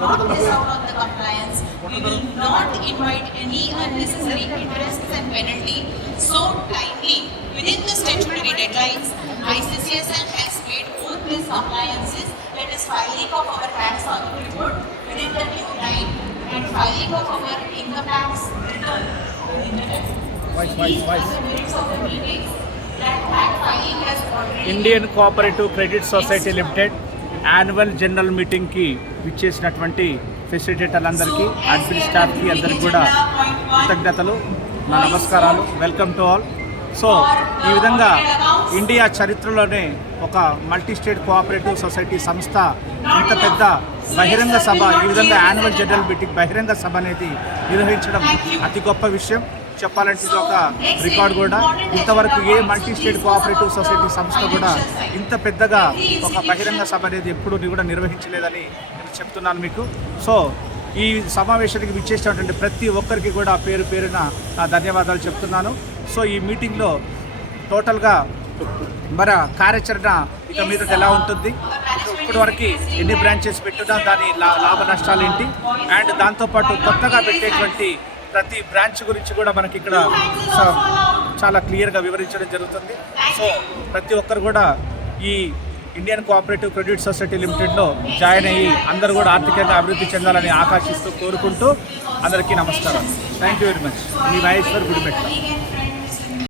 not miss out on the compliance. We will not invite any unnecessary interests and penalty. So timely, within the statutory deadlines, ICCSL has made both these compliances, that is filing of our tax report within the due time and filing of our income tax return within the time. These are the merits of the meetings. That filing has already Indian cooperative credit society limited annual general మీటింగ్కి విచ్చేసినటువంటి ఫెసిలిటేటర్లందరికీ admin స్టాఫ్కి అందరికీ కూడా కృతజ్ఞతలు, నా నమస్కారాలు. Welcome to all. So ఈ విధంగా ఇండియా చరిత్రలోనే ఒక మల్టీ స్టేట్ కోఆపరేటివ్ సొసైటీ సంస్థ ఇంత పెద్ద బహిరంగ సభ, ఈ విధంగా యాన్యువల్ జనరల్ మీటింగ్ బహిరంగ సభ అనేది నిర్వహించడం అతి గొప్ప విషయం. చెప్పాలంటే ఇది ఒక రికార్డ్ కూడా. ఇంతవరకు a multi state cooperative society సంస్థ కూడా ఇంత పెద్దగా ఒక బహిరంగ సభ అనేది ఎప్పుడూ కూడా నిర్వహించలేదని నేను చెప్తున్నాను మీకు. సో ఈ సమావేశానికి విచ్చేసినటువంటి ప్రతి ఒక్కరికి కూడా పేరు పేరున ధన్యవాదాలు చెప్తున్నాను. సో ఈ మీటింగ్లో టోటల్గా మన కార్యాచరణ ఇక మీద ఎలా ఉంటుంది, ఇప్పటి వరకు ఎన్ని బ్రాంచెస్ పెట్టున్నా దాని లాభ నష్టాలు ఏంటి, అండ్ దాంతోపాటు కొత్తగా పెట్టేటువంటి ప్రతి బ్రాంచ్ గురించి కూడా మనకి ఇక్కడ చాలా క్లియర్గా వివరించడం జరుగుతుంది. సో ప్రతి ఒక్కరు కూడా ఈ ఇండియన్ కోఆపరేటివ్ క్రెడిట్ సొసైటీ లిమిటెడ్లో జాయిన్ అయ్యి అందరూ కూడా ఆర్థికంగా అభివృద్ధి చెందాలని ఆకాంక్షిస్తూ కోరుకుంటూ అందరికీ నమస్కారం. Thank you very much. Me Maheshwar Gudimetla.